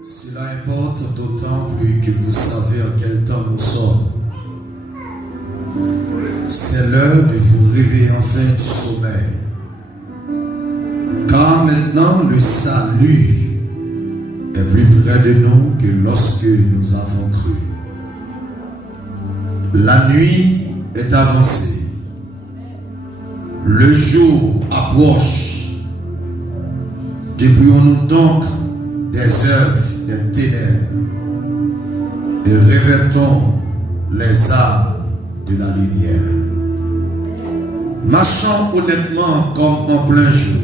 Cela importe d'autant plus que vous savez en quel temps nous sommes. C'est l'heure de vous réveiller enfin du sommeil. Car maintenant le salut est plus près de nous que lorsque nous avons cru. La nuit est avancée. Le jour approche. Débrouillons-nous donc des œuvres des ténèbres et revêtons les armes de la lumière. Marchons honnêtement comme en plein jour,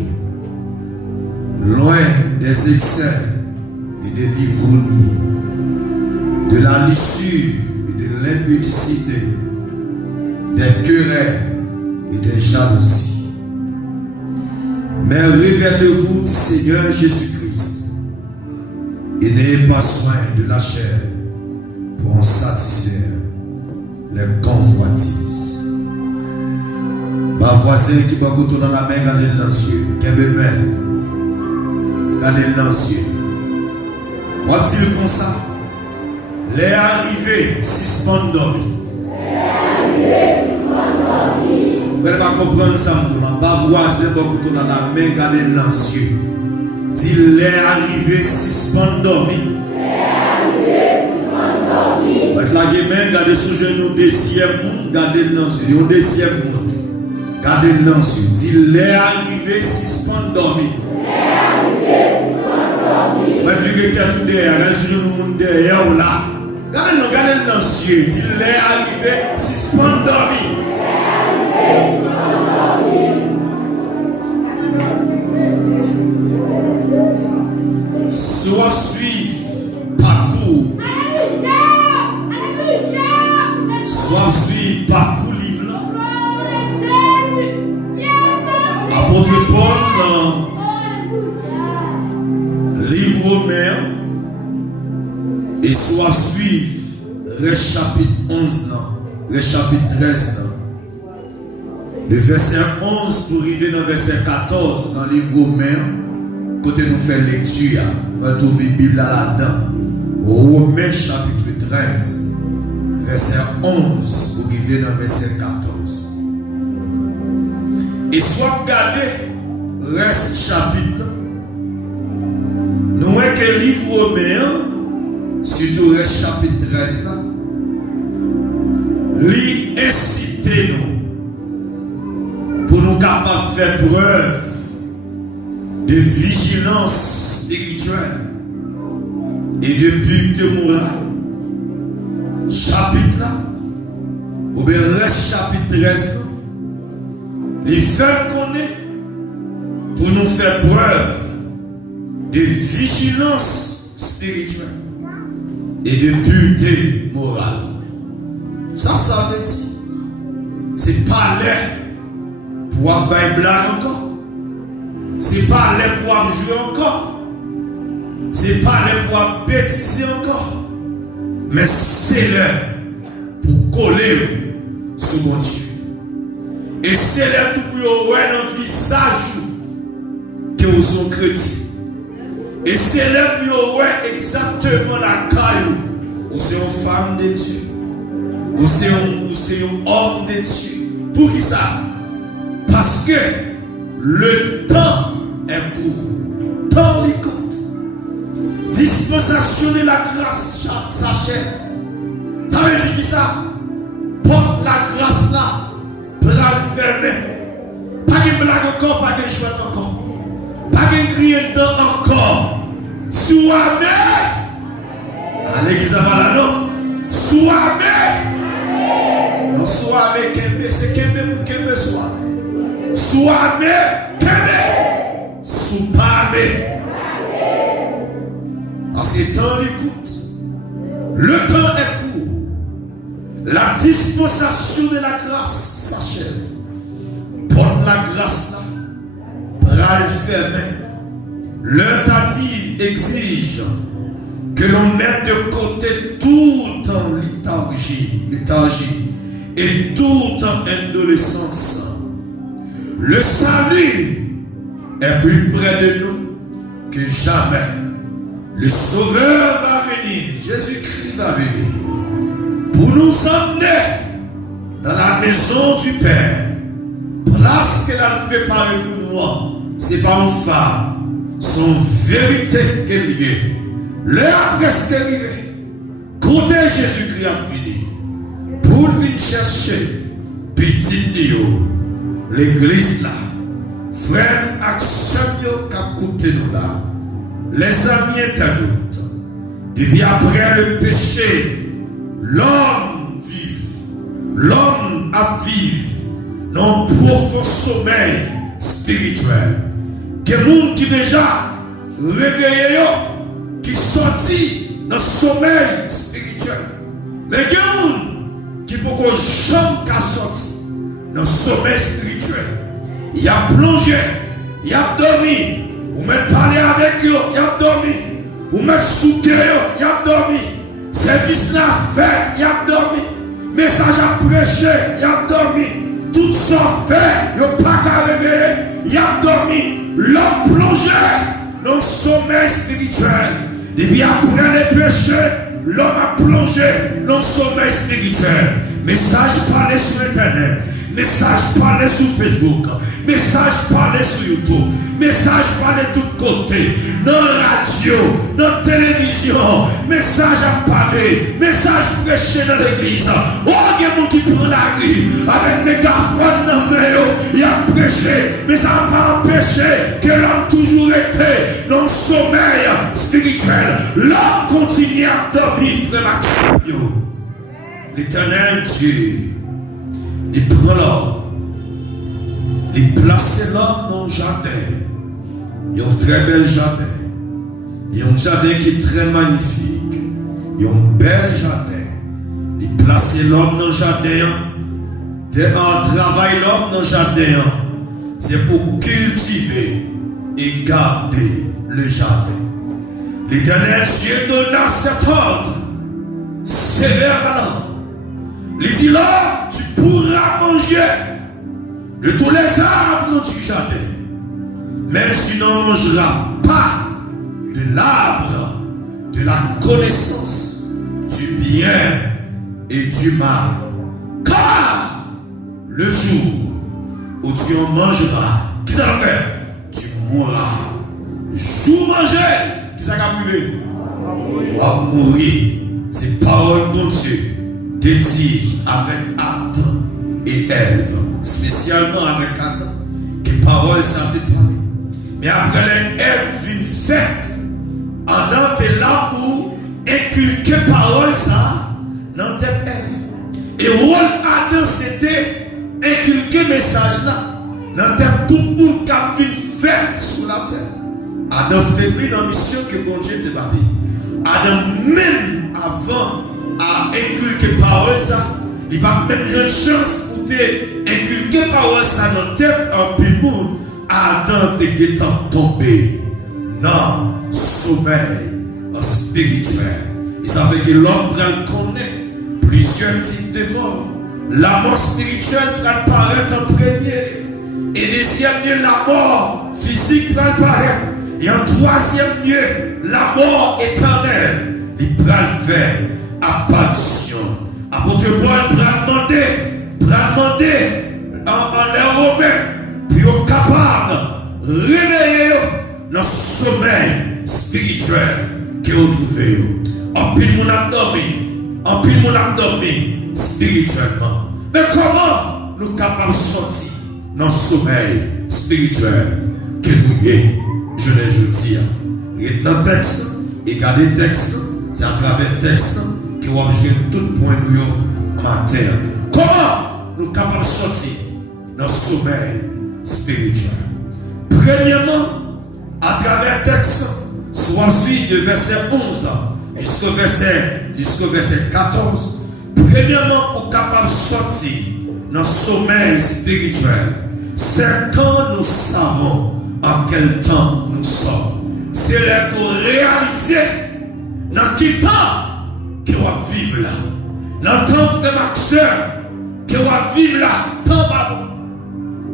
loin des excès et des l'ivrognie, de la lissure et de l'impudicité, des querelles et des jalousies. Mais revêtez-vous du Seigneur Jésus-Christ et n'ayez pas soin de la chair pour en satisfaire les convoitises. Ma voisin qui va couteau dans la main, gardez-le dans les yeux. Qu'elle me met, gardez-le dans les yeux. Moi, dis-le comme ça. Les arrivés, suspendent dormi. Vous ne pouvez pas comprendre ça, ma voisin va couteau dans la main, gardez-le dans les yeux. Dis les arrivés, suspendent dormi. Votre la main, gardez sous genou, deuxième monde, gardez-le dans les yeux. Deuxième monde. Gardez-le dans les yeux. Dis les arrivés, suspendent dormi. Votre vie qui est tout derrière, reste sur le monde derrière ou là. Gardez-le dans les yeux. Dis les arrivés, suspendent dormi. Soit suivre, parcours. Soit suivre, parcours livre. Apôtre Paul dans livre Romain et soit suivre le chapitre 11 le chapitre 13 le verset 11 pour arriver dans le verset 14 dans le livre Romain. Côté nous fait lecture, on va trouver la Bible là-dedans. Romains chapitre 13, verset 11 pour arriver dans le verset 14. Et soit regardez reste chapitre, nous voyons que le livre Romain, surtout le chapitre 13 là, lui incite nous pour nous capables de faire preuve de vigilance spirituelle et de pureté morale. Chapitre là, ou bien reste chapitre 13, les fait connaître pour nous faire preuve de vigilance spirituelle et de pureté morale. Ça veut dire, c'est pas l'air pour avoir blague encore. C'est pas les pour jouer encore. C'est pas les pour bêtiser encore. Mais c'est l'heure pour coller sur mon Dieu. Et c'est l'heure pour vous voir dans le visage que vous êtes chrétiens. Et c'est l'heure pour vous voir exactement la caille. Vous êtes une femme de Dieu. Vous êtes un homme de Dieu. Pour qui ça? Parce que le temps est court. Temps les compte. Dispensation de la grâce s'achève. Ça veut dire qui ça? Porte la grâce là. Bras fermés. Pas de blague encore, pas de chouette encore. Pas de crier dedans encore. Sois-moi. À l'église avant là, non? Sois-moi. Non, sois-moi, c'est Kembe pour Kembe soit. Sois-moi, Kembe. Soupame. En ces temps d'écoute, le temps est court. La dispensation de la grâce s'achève. Porte la grâce là. Bras fermés. L'heure tardive exige que l'on mette de côté tout en léthargie et tout en indolescence. Le salut est plus près de nous que jamais. Le Sauveur va venir, Jésus-Christ va venir pour nous emmener dans la maison du Père. Place qu'elle a préparée pour nous, c'est pas une femme, son vérité qu'elle vient. L'heure presque arrivée. Côté Jésus-Christ a fini. Pour venir chercher petit Dio, l'église là, frère action qui a coûté nous là, les amis internautes, depuis après le péché, l'homme vive, l'homme a vivre dans un profond sommeil spirituel. Que monde qui déjà réveillé, qui sorti dans le sommeil spirituel. Mais il y a des gens qui ne peuvent jamais sortir dans le sommeil spirituel. Il a plongé, il a dormi. Ou même parler avec eux, il a dormi. Ou même souquer, il a dormi. Service là fait, il a dormi. Message à prêcher, il a dormi. Tout ça fait, il n'a pas qu'à réveiller, il a dormi. L'homme plongé dans le sommeil spirituel. Depuis après les péchés, l'homme a plongé dans le sommeil spirituel. Message parlé sur Internet, message parlé sur Facebook, message parlé sur YouTube, message parlé de tous côtés, dans la radio, dans la télévision, message à parler, message prêché dans l'église. Oh, il y a des gens qui prennent la rue avec mes garçons dans le main, il a prêché, mais ça n'a pas empêché que l'homme toujours été dans le sommeil spirituel. L'homme continue à dormir, frère. L'Éternel Dieu, il prend l'homme, il place l'homme dans le jardin. Il y a un très bel jardin. Il y a un jardin qui est très magnifique. Il y a un bel jardin. Il place l'homme dans le jardin. En travail l'homme dans le jardin, c'est pour cultiver et garder le jardin. L'Éternel Dieu donna cet ordre sévère à l'homme. Il dit là, tu pourras manger de tous les arbres du jardin, même si tu n'en mangeras pas de l'arbre de la connaissance du bien et du mal. Car le jour où tu en mangeras, qu'est-ce que ça va faire? Tu mourras. Le jour manger, qu'est-ce que ça va arriver? Tu vas mourir. C'est parole de Dieu. Dédié avec Adam et Ève, spécialement avec Adam, que parole ça te parler. Mais après les Ève vient faite, Adam était là pour inculquer parole ça dans tête Ève. Et rôle Adam c'était inculquer message là dans tête tout le monde qui a vu fait sur la terre. Adam faiblit dans la mission que bon Dieu te parlé. Adam même avant à inculquer parole ça, il va même une chance pour te inculquer parole ça dans la tête en plus monde. Adam te tombé dans le sommeil spirituel. Et ça fait que l'homme connaît plusieurs types de morts. La mort spirituelle va apparaître en premier. Et deuxième lieu, la mort physique va apparaître. Et en troisième lieu, la mort éternelle. Il va faire apparition. Apôtre Paul va demander en les Romains, puis au capable de réveiller dans le sommeil spirituel que vous trouvez. En pile mon abdomen, spirituellement. Mais comment nous sommes capables de sortir dans le sommeil spirituel que nous avons? Je l'ai dit. Et dans le texte, et garder le texte, c'est à travers le texte que vous avez tout point de matin. Comment nous sommes capables de sortir dans le sommeil spirituel? Premièrement, à travers le texte, soit suite de verset 11 jusqu'au verset 14. Premièrement, pour capable de sortir dans le sommeil spirituel, c'est quand nous savons en quel temps nous sommes. C'est là pour réaliser dans quel temps qu'on va vivre là. Dans le temps, frère ma soeur, qu'on va vivre là. Temps va bon.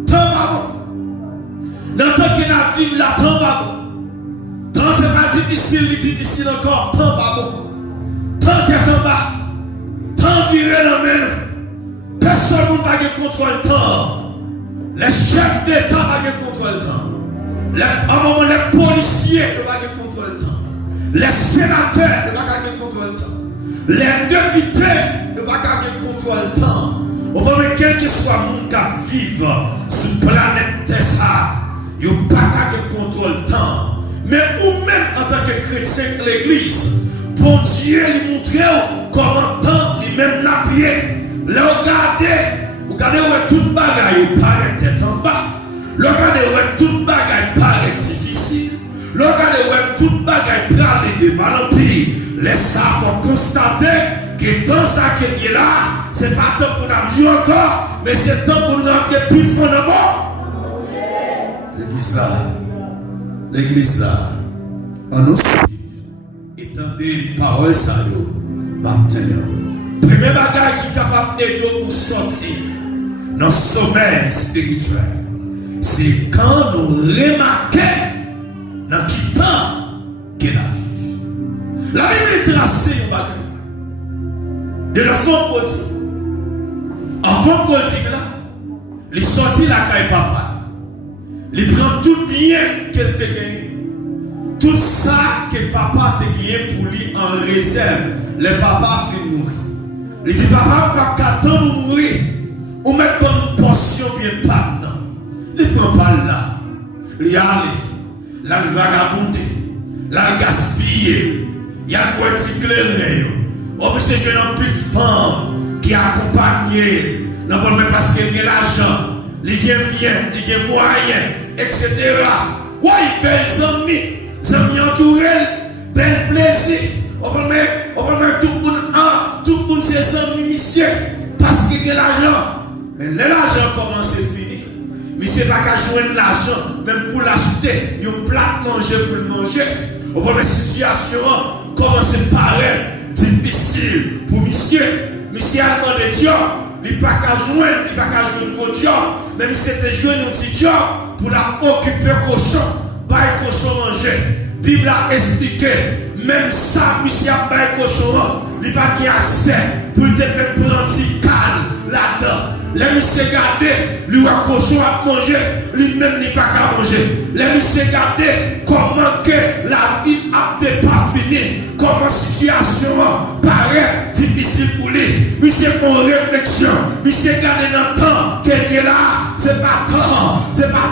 Temps va bon. Dans le temps qu'on va vivre là, temps va bon. Temps, c'est pas dit difficile encore, tant pas bon. Tant tête en bas, tant viré dans le personne ne va pas contrôler le temps. Les chefs d'État ne vont pas contrôler le temps. À un moment, les policiers ne vont pas contrôler le temps. Les sénateurs ne vont pas contrôler le temps. Les députés ne vont pas contrôler le temps. Au moment où quel que soit le monde qui vive sur la planète Terre, il n'y a pas de contrôle le temps. Mais ou même en tant que chrétien de l'église, pour Dieu lui montrer comment le temps lui-même l'a prié. Vous regardez où toute bagaille paraît tête en bas. Regardez où toute bagaille paraît difficile. Regardez où toute bagaille paraît de mal en pire. Les sages vont constater que dans ça qui est là, ce n'est pas temps pour nous jouer encore, mais c'est temps pour nous rentrer plus fondamentalement. L'église là, en nous étendez parole ça maintenant. Premier bagage qui est capable d'aider pour sortir dans le sommeil spirituel, c'est quand nous remarquons dans qui temps qu'elle a vécu. La Bible est tracée au bagage de l'enfant prodigue. Enfant prodigue là, il sortit la caille papa. Il prend tout bien qu'elle te gagne. Tout ça que papa te gagne pour lui en réserve. Le papa fait mourir. Il dit papa, pas qu'attendre de mourir. Ou mettre une portion bien pas. Il ne prend pas là. Il y a allé. Là, il vagabonder. Là, il gaspille. Il y a quoi éclairer. Oh, mais c'est une petite femme qui accompagne. Non, mais parce qu'il y a l'argent. Il y a bien, il y a moyen, etc. Oui, belles amis entourés, bel plaisir. On va mettre tout le monde, ses amis, monsieur, parce qu'il y a l'argent. Mais l'argent commence à finir. Monsieur n'a pas qu'à jouer l'argent, même pour l'acheter, il y a un plat manger pour le manger. On va mettre la situation commence à paraître difficile pour monsieur. Monsieur a demandé Dieu. Il n'y a pas qu'à jouer pour Dieu, même si c'était jouer un petit Dieu pour la occuper cochon, pas cochon manger. La Bible a expliqué, même ça, monsieur a pas cochon, il n'y a pas accès pour te mettre prendre un calme là-dedans. Les monsieur gardé, lui a cochon à manger, lui-même n'est pas qu'à manger. Les monsieur gardé comment que la vie n'a pas fini, comment la situation paraît difficile pour lui. Monsieur pour réflexion, monsieur gardé dans le temps qu'il est là, c'est pas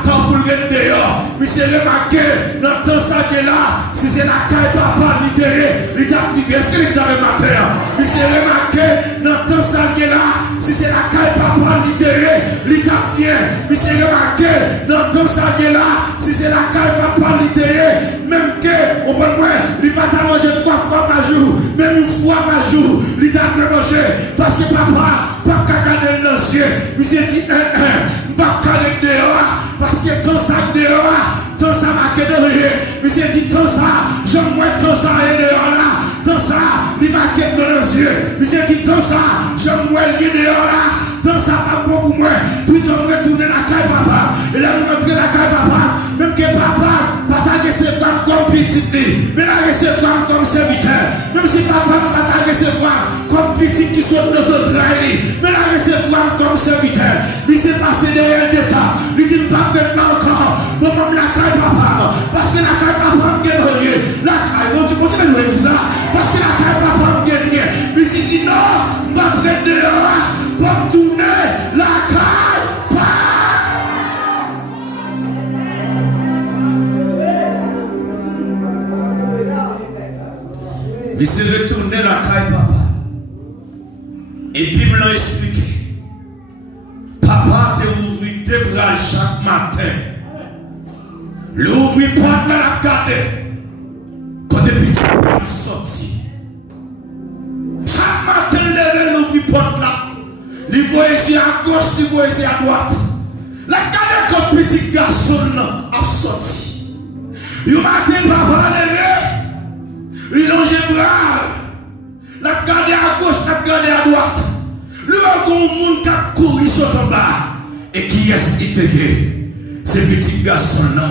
temps pour le mettre dehors. Monsieur remarqué dans le temps ça qu'il est là, si c'est la caille papa libéré, il t'a dit est-ce que vous avez matin? Monsieur remarqué dans le temps ça qu'il est là, si c'est la caille papa libéré, il t'a bien. Monsieur remarqué dans le temps ça qu'il est là, si c'est la caille papa libéré, même que au bon moment, il va pas manger 3 fois par jour, même une fois par jour, il t'a manger parce que papa, pas regarder dans les yeux. Monsieur dit pas regarder dehors parce que tant ça dehors, tant ça marqué derrière. Monsieur dit tant ça, j'aime moins tant ça est dehors là, tant ça, il marqué dans les yeux. Monsieur dit tant ça, j'aime moins lié dehors là. Tant ça pas bon pour moi, plutôt retourner la caille papa, et là rentrer la caille papa, même que papa, pas recevoir comme petit, mais la recevoir comme serviteur, même si papa pas recevoir comme petit qui sont dans notre traîne, mais la recevoir comme serviteur, il s'est passé derrière l'état, il dit pas maintenant encore, bon même la caille papa, parce que la caille papa me gagne, la caille, bon tu continues de dire ça, parce que la caille papa me gagne, mais il dit non, pas prendre dehors, pour tourner la caille papa. Il s'est retourné la caille papa. Et puis il m'a expliqué. Papa te ouvrit tes bras chaque matin. L'ouvrit porte la garder. Quand tu es sorti. Chaque matin, levé l'ouvrit porte là. Il voyait à gauche, il voyait à droite. La garde comme petit garçon a sorti. Il m'a dit papa levé. Il longe les bras. La garde à gauche, la garde à droite. Le monde qui a couru sur en bas. Et qui est-ce qui te dit? Ces petits garçons là.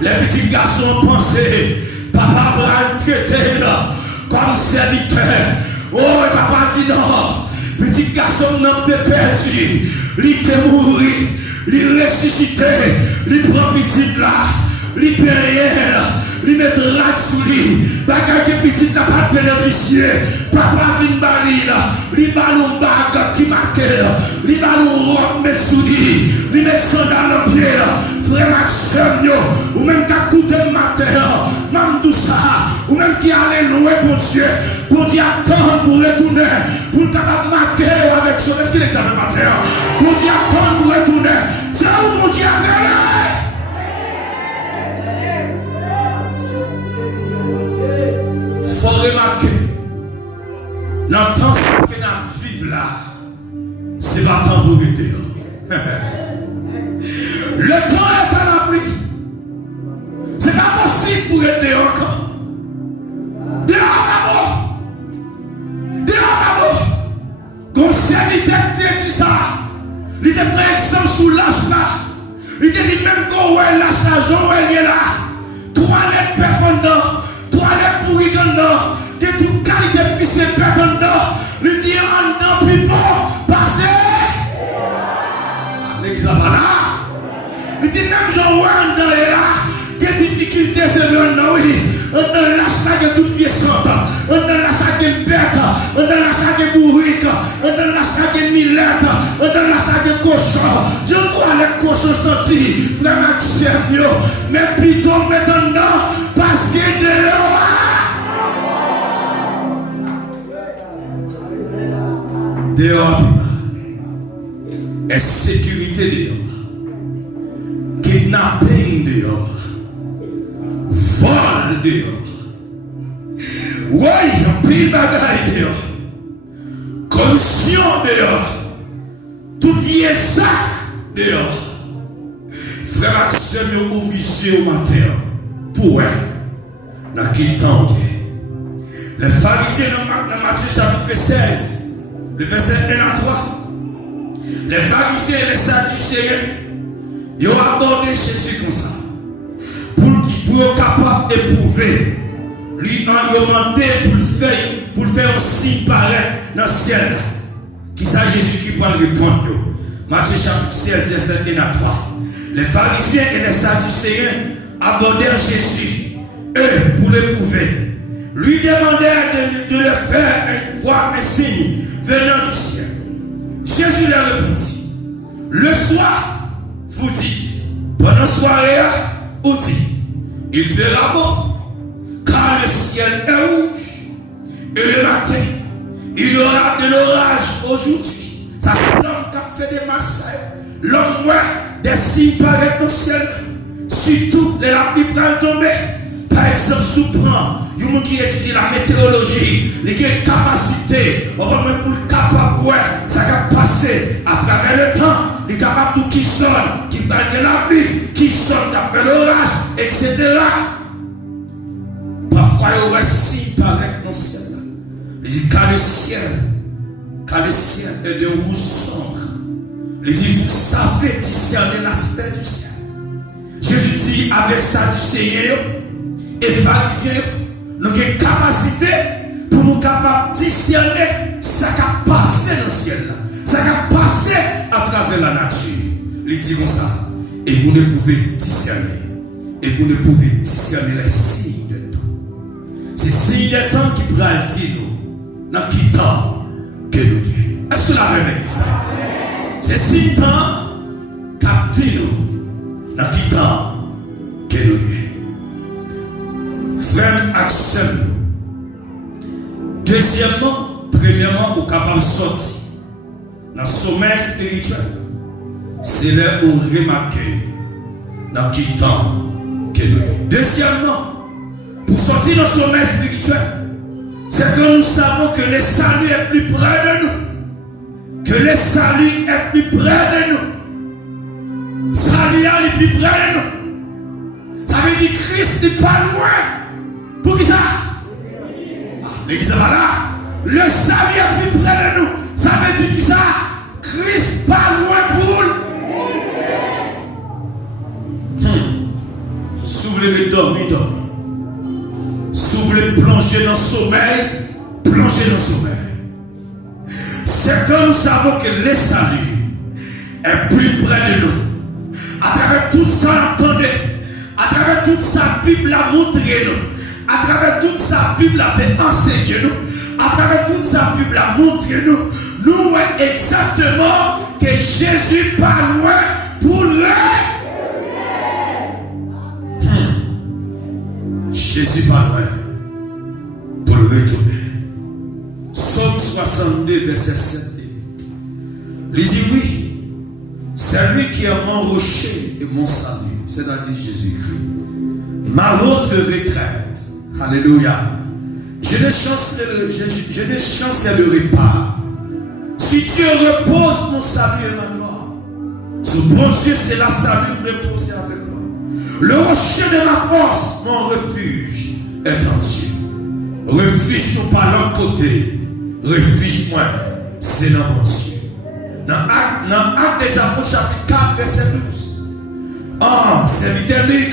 Les petits garçons pensaient Papa va le traiter comme serviteur. Oh, papa dit non. Petit garçon n'a pas perdu. Il est mort. Il est ressuscité. Il prend petit là. Il paye rien. Il met rat sous lui. Bagage que petit n'a pas bénéficié. Papa vient bali là. Il va nous bague qui marque là. Il va nous robe mettre sous lui. Il met son dans le pied là. Frère Maxime, ou même qui a tout le matin, même tout ça, ou même qui allait louer pour Dieu attend pour retourner, pour capable marquer avec son est-ce qu'il examen matin, pour Dieu attend pour retourner, c'est où mon Dieu il faut remarquer, dans le temps que nous vivons là, c'est pas temps pour rester. Le temps est à l'abri. C'est pas possible pour être dehors encore. Dehors, maman. Dehors, maman. Conseil, il t'a dit ça. Il t'a pris exemple sous l'âge là. Il t'a dit même quand on est l'âge là, Joël est là. Toilette perfondant. Toilette pourrie dedans. De toute qualité pissée dedans. Il dit en dedans, puis bon, passez. L'église là. Il dit même Jean-Ouan dans là, il y a des difficultés, c'est le nom, oui. On a l'achat de toute pièce, on a l'achat de bête, on a l'achat de bourrique, on a l'achat de millette, on a l'achat de cochon. Je crois les cochons sortis, frère Maxime, mais plutôt maintenant, parce que de l'eau. Dehors, insécurité dehors. Kidnapping dehors, vol dehors, ouais, pile bagaille dehors, corruption dehors, tout vieux sac dehors. Frère Maxime, obligé au matin pour elle, dans quel temps les pharisiens dans Matthieu chapitre 16, le verset 1 à 3, les pharisiens et les sadducéens, ils ont abordé Jésus comme ça. Pour être capable d'éprouver. Lui, en demandé pour faire un signe pareil dans le ciel. Qui ça Jésus qui va répondre. Matthieu chapitre 16, verset 1 à 3. Les pharisiens et les sadducéens abordèrent Jésus, eux, pour l'éprouver. Lui demandèrent de leur faire voir un signe venant du ciel. Jésus leur répondit. Le soir, vous dites, pendant la soirée, vous dites, il fera beau, car le ciel est rouge, et le matin, il y aura de l'orage aujourd'hui. Ça c'est l'homme qui a fait des massacres, l'homme voit des signes paraître dans le ciel, surtout les lapis qui tomber. Par exemple, souvent, il y a des gens qui étudient la météorologie, les qui ont une capacité, on va même pour le capable, ça va passer à travers le temps. Il est capable de tout qui sonne, qui parle de la pluie, qui sonne, qui appelle l'orage, etc. Parfois, il y a un signe pareil dans le ciel. Il dit, car le ciel est de rouge sombre. Il dit, vous savez discerner l'aspect du ciel. Jésus dit, avec ça du Seigneur et pharisiens, nous avons une capacité pour nous capables de discerner ce qui a passé dans le ciel. Ça a passé à travers la nature. Il dit comme ça. Et vous ne pouvez discerner. Et vous ne pouvez discerner les signes de temps. C'est signes de temps qui prend le dire nous. Dans qui temps que nous sommes. Est-ce que la remet ça? C'est signes de temps qui dit nous. Dans qui temps que nous sommes. Frère Axel. Deuxièmement, premièrement, vous êtes capable de sortir. Dans le sommeil spirituel, c'est là où on remarque dans quel temps que nous sommes. Deuxièmement, pour sortir dans le sommeil spirituel, c'est que nous savons que le salut est plus près de nous. Que le salut est plus près de nous. Salut est plus près de nous. Ça veut dire que Christ n'est pas loin. Pour qui ça? L'église est là. Le salut est plus près de nous. Ça veut dire que ça, Christ pas loin pour nous. Si vous voulez dormir, dormir. plonger dans le sommeil, plonger dans le sommeil. C'est que nous savons que le salut est plus près de nous. À travers tout ça, attendez, à travers toute sa Bible a montré nous, à travers toute sa Bible a enseigné nous, à travers toute sa Bible a montré nous, nous voyons exactement que Jésus pas loin pour le. Jésus pas loin pour le retourner. Psaume 62, verset 7 et 8. Il dit oui, c'est lui qui est mon rocher et mon salut, c'est-à-dire Jésus-Christ. Ma haute retraite. Alléluia. Je ne chancellerai pas. Si tu reposes mon salut et ma gloire, ce bon Dieu, c'est la salut de reposer avec moi. Le rocher de ma force, mon refuge, est en Dieu. Refuge nous par l'autre côté. Refuge moi, c'est dans mon Dieu. Dans Actes des Apôtres, chapitre 4, verset 12. Serviteur Luc,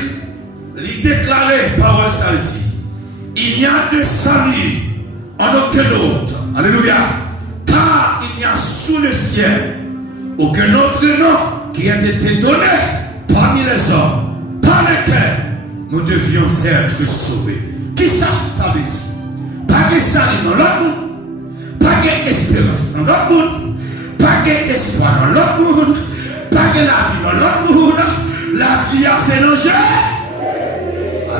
il déclarait, parole ça dit, il n'y a de salut en aucun autre. Alléluia. Car il n'y a sous le ciel aucun autre nom qui ait été donné parmi les hommes par lesquels nous devions être sauvés. Qui ça veut dire? Pas de salut dans l'autre monde, pas d'espérance dans l'autre monde, pas d'espoir dans l'autre monde, pas de la vie dans l'autre monde. La vie a ses dangers.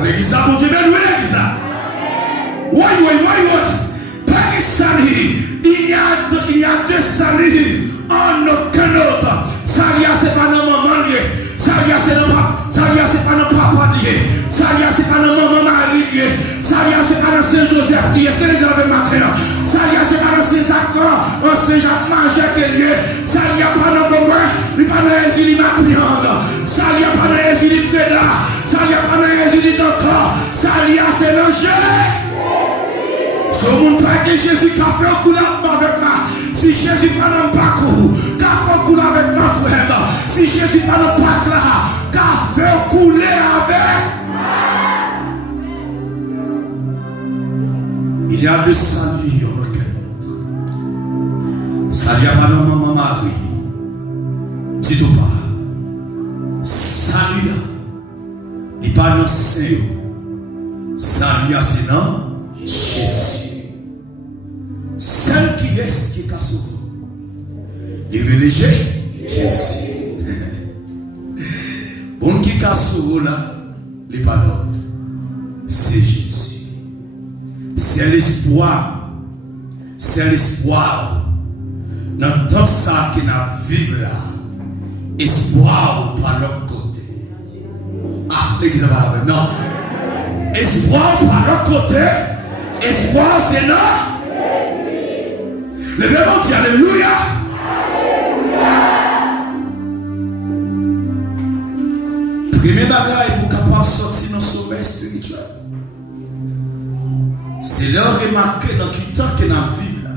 L'église a continué de l'église. Oui. Pas de salut. Il y a deux saluts en aucun autre. Salut, c'est pas nos mamans liés. Salut, c'est pas nos papas liés. Salut, c'est pas nos mamans Marie liés. Salut, c'est pas nos Saint-Joseph liés. C'est les gens de matin. Salut, c'est pas nos Saint-Jacques, Saint-Jacques Majek liés. Salut, pas nos mamans. Il pas nos Jésus Macriande. Salut, pas nos Jésus Freda. Salut, pas nos Jésus Docteur. Salut, c'est l'ange. Ce monde pas que Jésus qui a fait un coup avec moi. Si Jésus pas dans le parcours, qui a fait un coup avec ma frère. Si Jésus pas dans le parcours là, qui a fait un coup avec. Il y a deux saluts en aucun autre. Salut à ma maman Marie. Dis-toi pas. Salut. Il n'est pas dans le Seigneur. Salut à c'est dans Jésus. Celle qui est qui est sauvé. Les religieux, Jésus. Bon qui est sauvé là, les pas c'est Jésus. C'est l'espoir. C'est l'espoir. Dans tout ça qui n'a vécu là. Espoir par l'autre côté. Ah, l'église va avec. Non. Espoir par l'autre côté. Espoir c'est là. Le verbe dit Alléluia. Premier bagage pour capable sortir dans le sommeil spirituel. C'est leur remarquer dans quel temps que nous vivons là.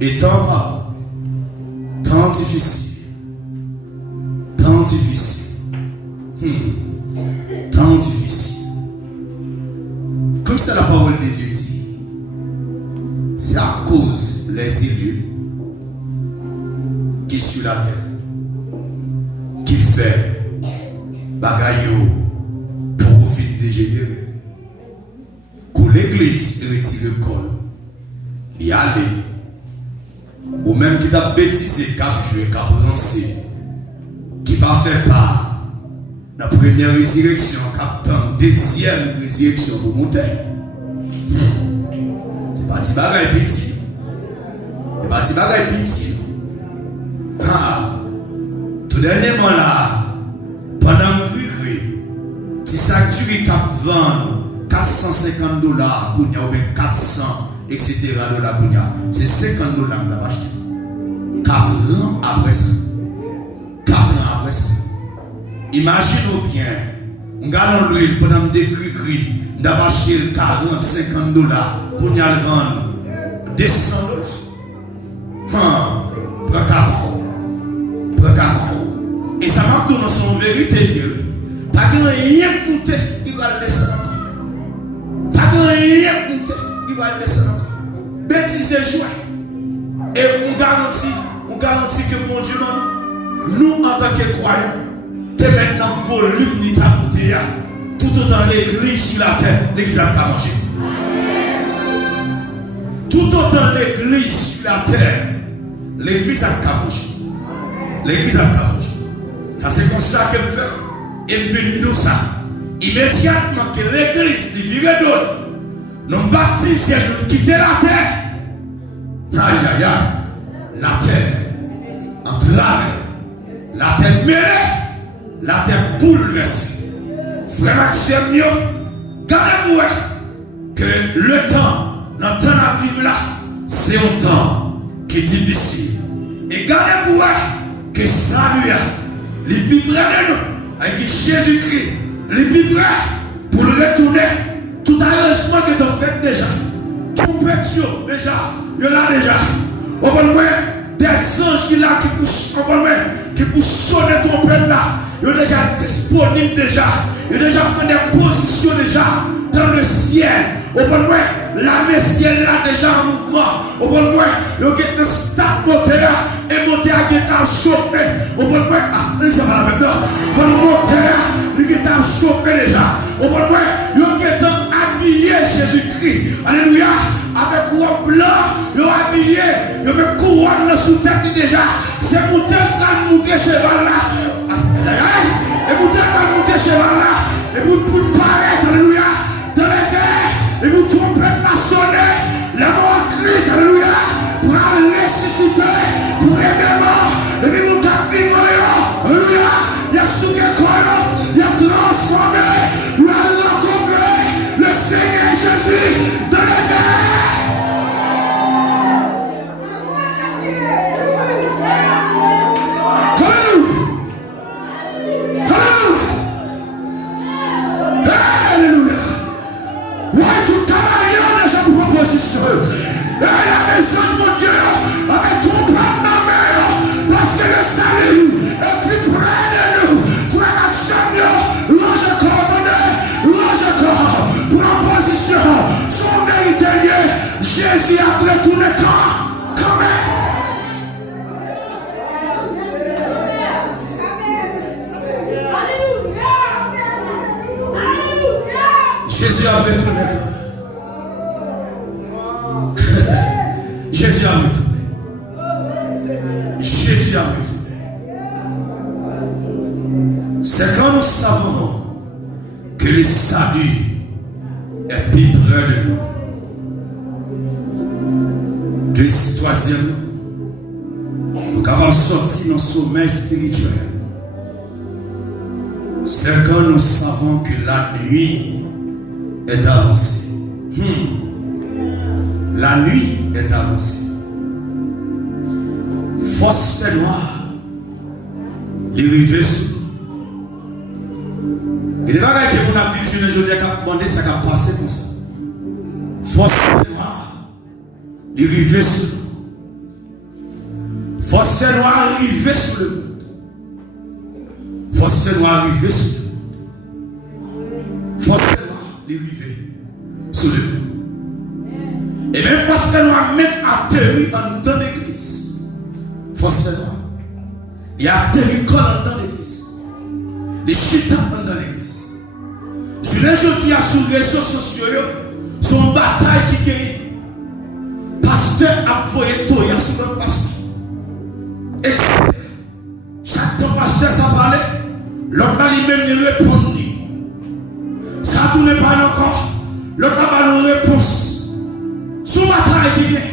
Et tant pas. Tant difficile. Tant difficile. Tant difficile. Comme ça la parole de Dieu dit. C'est à cause les élus qui sont sur la terre qui fait bagaille pour profit dégénérer. Que l'église retire le col, y aller, ou même qui t'a bêtisé, qui a joué, qui a brancé, qui va faire part de la première résurrection, qui a la deuxième résurrection pour monter. C'est pas petit bagage petit. C'est pas petit bagage petit. Tout dernièrement là, pendant que si ça dure qu'à vendre $450, qu'on y a 400, etc. c'est $50 que vous acheté. 4 ans après ça. 4 ans après ça. Imaginez bien, on garde l'huile pendant que gris, d'avoir acheté $40, $50 pour y aller vendre $200. Et ça va tourner son vérité. Pas qu'il y ait rien de monter, il va le descendre. Pas rien monter, il va descendre. Bêtise et jouer. Et on garantit que mon Dieu, nous en tant que croyants, t'es maintenant volume de ta montée, tout autant l'église sur la terre, l'église a pas mangé. Tout autant l'église sur la terre, l'église a pas mangé. L'église a pas mangé. Ça c'est comme ça qu'elle fait. Et puis nous ça. Immédiatement que l'église vire d'autres, nous baptisons, nous quitter la terre. Aïe aïe aïe. La terre entravée. La terre mêlée. La terre bouleversée. Frère Maxime, gardez-vous que le temps, notre temps à vivre là, c'est un temps qui est difficile. Et gardez-vous que salut, les plus près de nous, avec Jésus-Christ, les plus près pour le retourner, tout arrangement que tu as fait déjà, tout pétio déjà, il y en a déjà. Au bon moment, des anges qui là, qui pour sonner ton père là, ils sont déjà disponibles déjà, ils ont déjà pris des positions déjà dans le ciel. Au bon moment, la ciel là déjà en mouvement. Au bon moment, ils ont été stade moteur et moteur qui est en chauffé. Au bon moment, ça va la même temps. Au bon moteur, il est en chauffé déjà. Au bon moment, ils ont été habillé Jésus-Christ. Alléluia. Avec robe blanc, ils ont habillé, ils ont mis couronne sous tête déjà. C'est pour tel plan monter cheval là. Et pour tel plan monter cheval là. Et pour paraître, alléluia, dans les airs. Et pour tromper la sonner. La mort en Christ, alléluia. Pour aller ressusciter, pour aimer mort. Et puis pour vivre, alléluia. Il y a souillé corps, il y a transformé. Il a rencontré le Seigneur Jésus dans les airs. Et la maison, mon Dieu, avec ton plan de mer, parce que le salut est plus près de nous. Frère Maxime, l'ange coordonné, l'ange corps, pour en position, son vérité lié, Jésus a retourné quand même. Jésus a retourné quand même. Jésus a retourné. Jésus a retourné. C'est quand nous savons que le salut est plus près de nous. Troisièmement, nous sommes capables de sortir dans le sommeil spirituel. C'est quand nous savons que la nuit est avancée. La nuit est avancée. Force fait noir. Il arrive sur nous. Et les bagages que vous avez vu sur le José qui a demandé ça qui a passé comme ça. Force fait noir. Il arrive sur nous. Force fait noir arrive sur le monde. Force fait noir arrive sur nous. Force fait noir arrive sur le monde. Et même force noire même atterri en dans l'église. Force noire. Il a atterri quand dans l'église. Les chita dans l'église. Je l'ai jeté sur les réseaux sociaux. Son bataille qui est. Pasteur a voyé tout. Il y a souvent pasteur. Et chaque pasteur ça parlait. L'autre là lui-même lui répond. Ça ne tourne pas encore. L'autre là pas de réponse. Son bataille qui vient,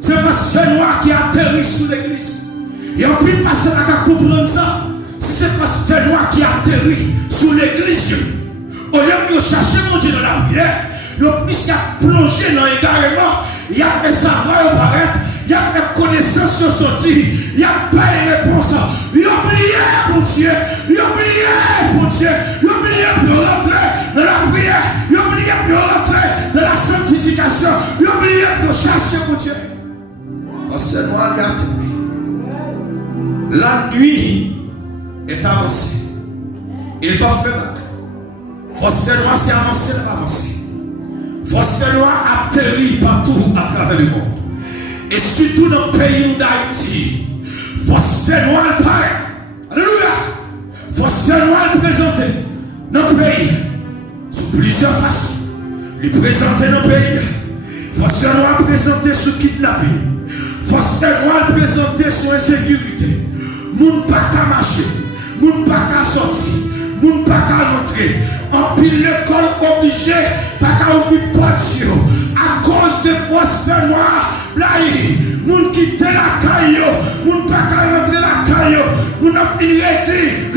c'est le pasteur noir qui atterrit sous l'église. Et en plus, le pasteur n'a qu'à comprendre ça. C'est le pasteur noir qui atterrit sous l'église. Au lieu de chercher mon Dieu dans la prière, le plus plongé dans l'égarement, il y a des savoirs au paraître, il y a des connaissances sur sortie, il y a pas de réponse. Il a oublié pour Dieu, il a oublié pour Dieu, il a oublié pour rentrer dans la prière, il a oublié pour rentrer dans la sanctification, il a oublié pour chercher pour Dieu. Parce que moi, regardez, la nuit est avancée. Il doit faire. Force noire, c'est avancer, avancer. Force noire atterrit partout à travers le monde. Et surtout dans le pays d'Haïti. Force noire paraît. Alléluia. Force noire présentée dans le pays sous plusieurs façons. Les présenter dans le pays. Force noire présentée sous kidnapping. Force noire présentée sous insécurité. Moun pas qu'à marcher. Moun pas qu'à sortir. Moun pas qu'à rentrer. En pile l'école obligé. Pas qu'à ouvrir porte à cause de force noire. Moun quitte la caille. Moun pas qu'à rentrer la caille. Moun a fini de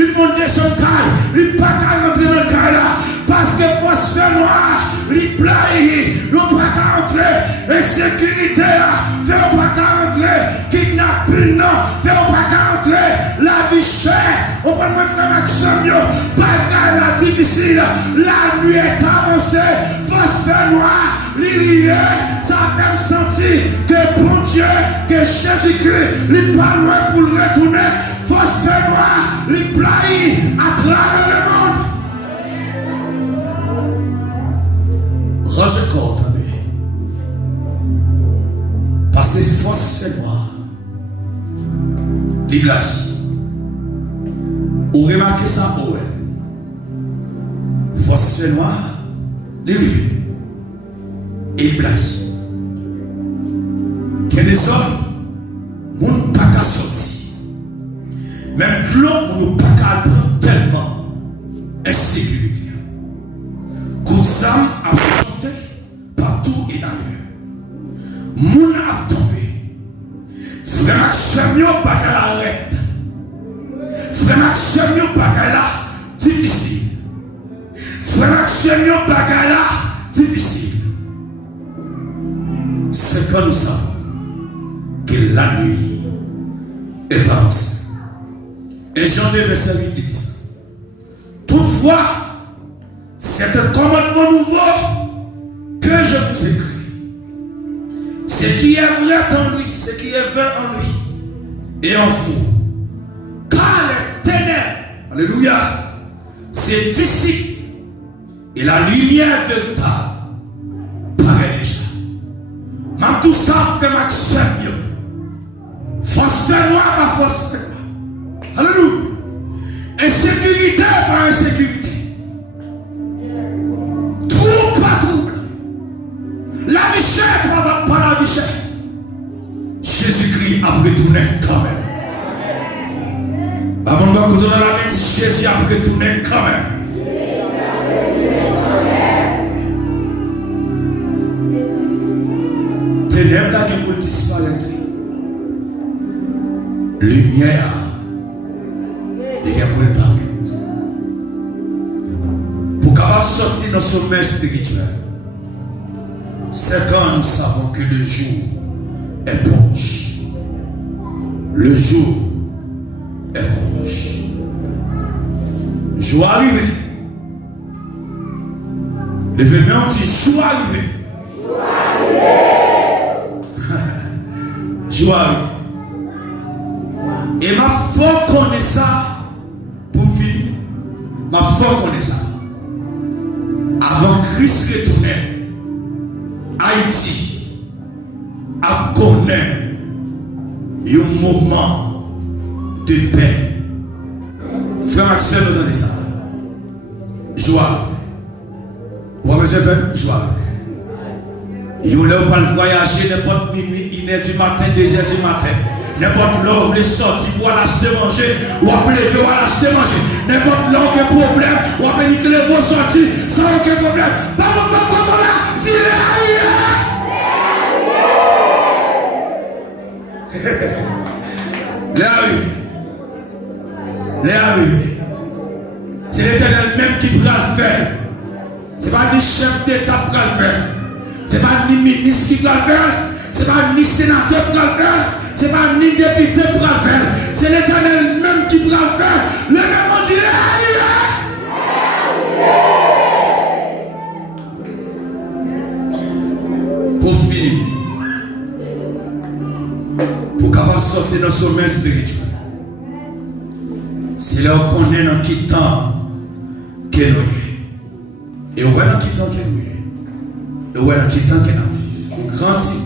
ils vont descendre caille. Ils pas qu'à rentrer dans le caille là. Parce que force noire. Ils plaient. Ils pas qu'à rentrer. Insécurité là. Ils pas qu'à rentrer. Kidnapping non. Ils pas qu'à rentrer. La vie chère. On peut me faire Maxime. Bagaille la difficile. La nuit est avancée. Force noire. L'île. Ça fait me sentir que bon Dieu, que Jésus-Christ, n'est pas loin pour le retourner. Force noire, les plailles à travers le monde. Rangez compte, parce que force noire, les blagues. Vous remarquez ça, ouais. Force noire, les rives et les blagues. Il y a des hommes, moun pas qu'à sortir. Même l'homme, moun pas qu'à prendre tellement insécurité. Coup ça a chanté partout et ailleurs. Moun a tombé. Frère Maxime, pas qu'à l'arrête. Frère Maxime, pas qu'à la difficile. Frère Maxime, pas qu'à la difficile. C'est comme ça que la nuit est avancée. Et Jean 2, verset 8 dit ça. Toutefois, c'est un commandement nouveau que je vous écris. Ce qui est vrai en lui, ce qui est vrai en lui et en vous. Car les ténèbres, alléluia, c'est d'ici. Et la lumière véritable paraît déjà. Même tout ça, frère Maxime, force noire par force noire. Alléluia. Insécurité par insécurité. Trouble par trouble. La vie chère par la vie chère. Jésus-Christ a retourné quand même. Avant de retourner dans la main, Jésus a retourné quand même. Ténèbres là qui pour disparaître. Lumière. Il y a pour le paraître. Pour capable sortir dans son sommeil spirituel, c'est quand nous savons que le jour est proche. Le jour est proche. Jour arrivé. L'événement dit jour arrivé. Joie. Et ma foi connaît ça pour finir. Ma foi connaît ça. Avant Christ retournait, Haïti a connu un moment de paix. Frère Maxime, vous donnez ça. Joie. Vous avez besoin de joie. Vous ne pouvez pas voyager n'importe minuit, 1h du matin, 2h du matin. N'importe là où vous voulez sortir pour aller acheter manger, ou appeler pour aller acheter manger. N'importe là où il y a un problème, ou appeler que les vont sortir sans aucun problème. Pas mon bon quand on a dit les arrivés. Les arrivés. C'est l'Éternel même qui pourra le faire. Ce n'est pas des chefs d'État qui pourra le faire. Ce n'est pas ni ministre qui pourra le faire. Ce n'est pas ni sénateur qui pourra le faire. Ce n'est pas ni député qui pourra le faire. C'est l'Éternel même qui pourra le faire. Le même on dit pour finir, pour capable sortir dans son sommeil spirituel, c'est là qu'on est dans quel temps que nous sommes. Et on est dans quel temps que nous sommes. ouais, qui est temps qu'elle a vivre. On grandit.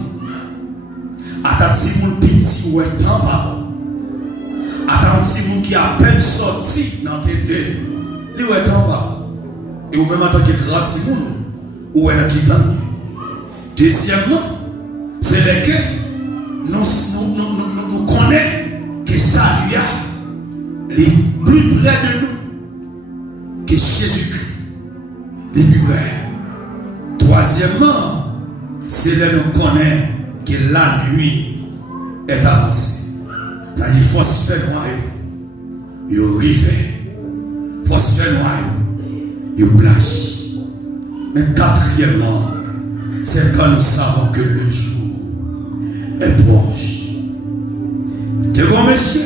À ta petit monde petit, ouais, tant pas. À ta petit monde qui a à peine sorti dans tes deux, lui, ouais, tant pas. Et ou même en tant que grand petit monde, ouais, qui est temps. Deuxièmement, c'est le que nous connaissons que ça lui a les plus près de nous que Jésus-Christ. Les plus près. Troisièmement, c'est là nous connaissons que la nuit est avancée. C'est-à-dire qu'il faut se faire noir, il arrive. Il faut se faire noir, il plage. Mais quatrièmement, c'est quand nous savons que le jour est proche. Des grands messieurs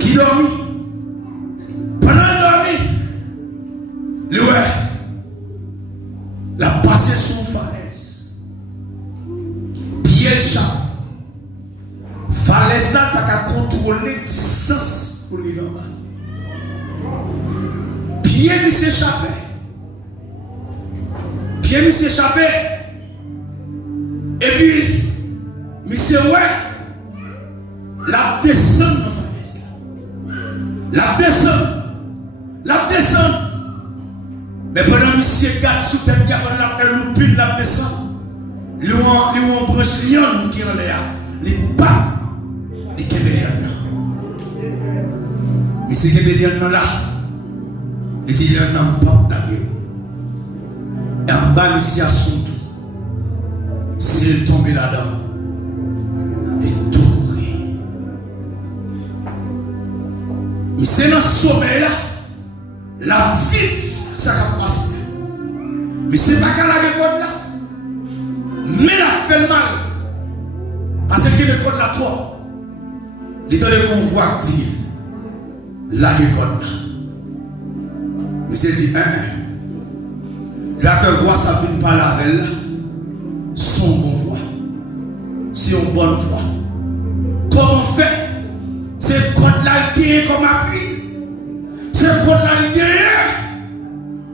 qui dorment, pendant le dormir, lui, la passé sur une falaise. Pied chape. Falaise là, pas qu'à contrôler distance pour lui en bas. Pied lui s'échappait. Pied lui s'échappait. Et puis, monsieur, ouais, la descend dans la falaise. La descend. La descend. Mais pendant que monsieur garde sous tête, il y a fait l'oupine, la descend. Lui, on branche lion qui est en l'air. Les pas. Les Kébéliens. Monsieur Kébéliens là. Il dit, il y a un pas la gueule. Et en bas, monsieur a son tout. S'il tombe là-dedans, il tourne. Monsieur dans ce sommeil là, la vie, ça va passer. Mais c'est pas qu'à la récolte là. Mais la fait le mal. Parce que le code là, toi. L'état de convoi dit la récolte là. Monsieur dit, là que voix ça vient par la règle, son bon voix. C'est une bonne voix. Comment on fait? C'est le code là qui est comme appui. C'est le code là qui est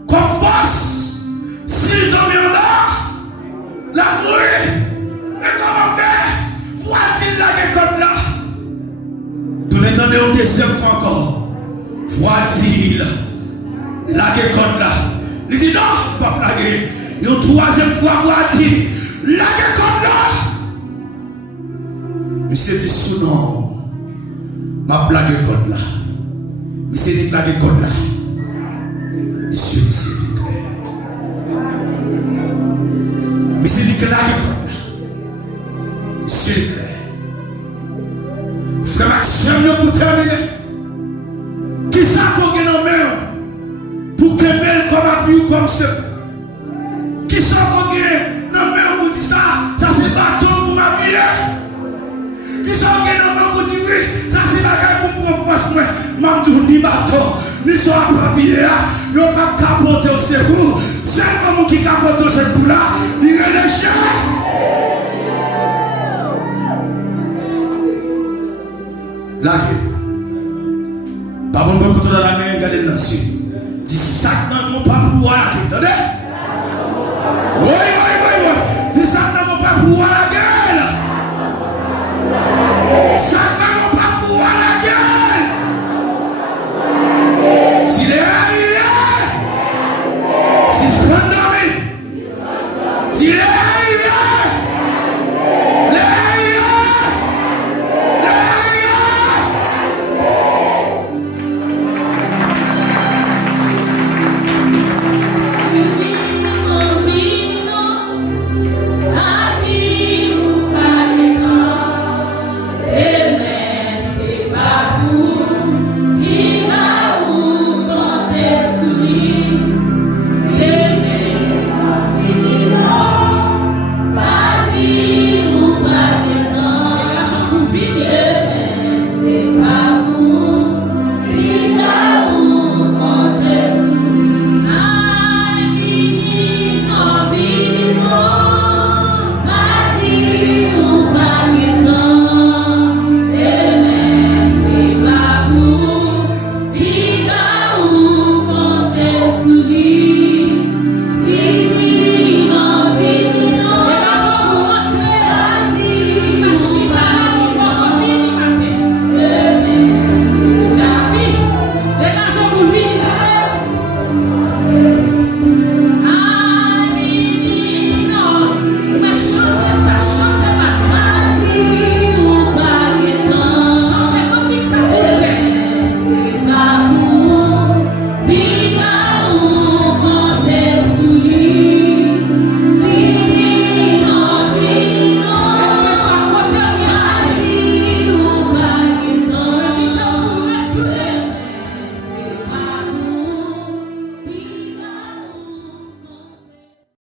comme force. S'il tombe en bas, la mouille. Et comment faire? Voit-il la récolte là? Tout l'étendue au deuxième fois encore. Voit-il la récolte là? Il dit non, pas plaguer. Une troisième fois, voit-il la récolte là? Monsieur dit sous nom. Ma blague récolte là. Monsieur dit la récolte là. Monsieur dit clair. Monsieur dit que la récolte là. Monsieur dit clair. Frère Maxime, pour terminer, qui ça qu'on gagne en main pour que belle comme appui ou comme ce? Qui ça qu'on gagne en main pour dire ça? Ça c'est bâton pour m'appuyer. Qui ça qu'on gagne en main pour dire oui? Ça c'est bagage pour pouvoir faire moi. M'en dis bâton, ni soit pas appuyer, ni pas capoter au secours. Seulement qui capote au secours là, il est le chien. La gueule. Pas bon pour tout dans la main, regardez le ciel. Dis ça dans mon pas pour la gueule. Attendez? Oui.